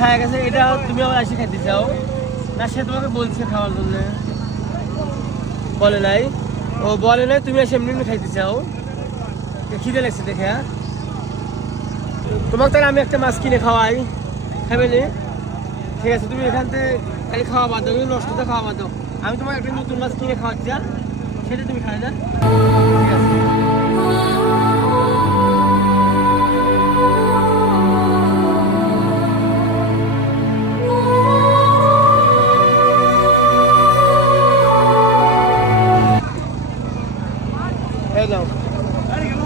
খায় গেছে, এটা তুমি আবার এসে খাইতে চাও? না, সে তোমাকে বলছে খাওয়ার জন্য। বলে নাই। ও বলে নাই, তুমি এসে এমনি খাইতে চাও। খিদে লাগছে দেখে হ্যাঁ? তোমাকে তাহলে আমি একটা মাছ কিনে খাওয়াই। নি? ঠিক আছে, তুমি এখান থেকে খালি খাওয়া বাদ দাও কিন্তু নষ্টতে খাওয়া বাদ আমি তোমাকে একটা নতুন মাছ কিনে খাওয়াচ্ছি, আর সেটা তুমি খাই না ঠিক আছে।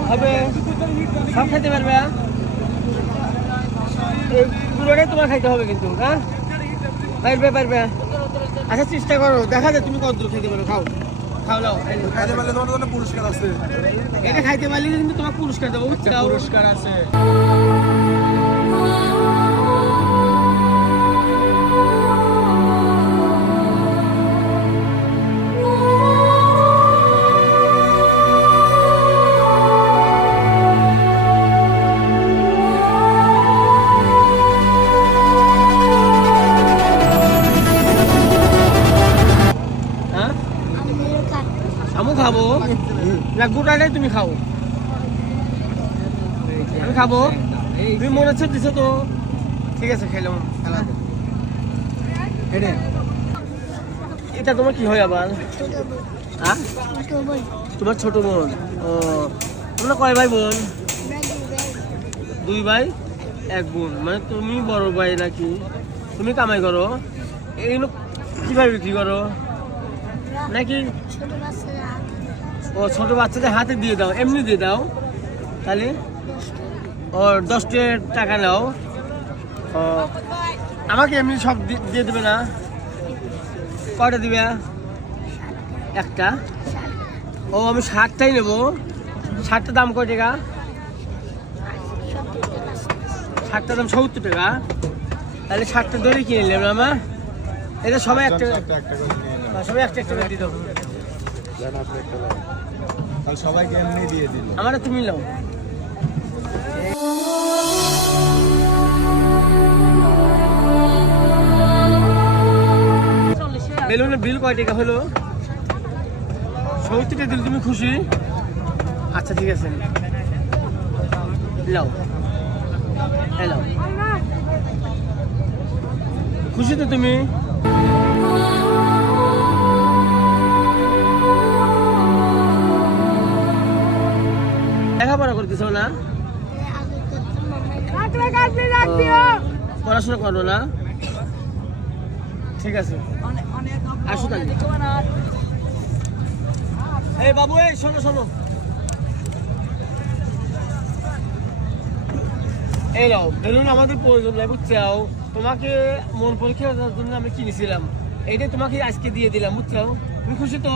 হবে সব খাইতে পারবে হ্যাঁ? পুরোটাই তোমার খাইতে হবে কিন্তু হ্যাঁ? পারবে পারবে। আচ্ছা চেষ্টা করো দেখা যায় তুমি কত দূর খেতে পারো খাও। খাও নাও। খাইতে পারলে তোমার জন্য পুরস্কার আছে। এটা খাইতে পারলে কিন্তু তোমার পুরস্কার দেবো পুরস্কার আছে। খাব। না গোটাটাই তুমি খাও আমি খাব। তুমি মনে হচ্ছে দিছো তো। ঠিক আছে, খেলাম, খেলা। এটা তোমার কি হয় আবার? তোমার ছোট বোন। ও, তোমরা কয় ভাই বোন? দুই ভাই, এক বোন। মানে তুমি বড় ভাই নাকি? তুমি কামাই করো। এইগুলো কীভাবে বিক্রি করো? নাকি? ও ছোট বাচ্চাদের হাতে দিয়ে দাও এমনি দিয়ে দাও তাহলে? ও দশটা টাকা নাও। ও আমাকে এমনি সব দিয়ে দেবে না? কয়টা দিবে? একটা? ও আমি ষাটটাই নেব। ষাটটা দাম কয় টাকা? ষাটটা দাম সত্তর টাকা। তাহলে ষাটটা দড়ি কিনে নিলাম না আমার এটা সবাই একটা সবাই একটা একটা করে দিয়ে লাও। তাহলে সবাইকে এমনি দিয়ে দিল। আমার তুমি নাও। বেলুনের বিল কয় টাকা হলো? সত্তরটা দিল তুমি খুশি? আচ্ছা ঠিক আছে। লাও হ্যালো খুশি তো তুমি? করতেছো না? পড়াশোনা করো না? ঠিক আছে। আসো তাহলে। এই বাবু এই শোনো শোনো। এই নাও বেলুন আমাদের প্রয়োজন নাই বুঝছ তোমাকে মন পরীক্ষার জন্য আমি কিনেছিলাম। এইটা তোমাকে আজকে দিয়ে দিলাম বুঝছ? তুমি খুশি তো?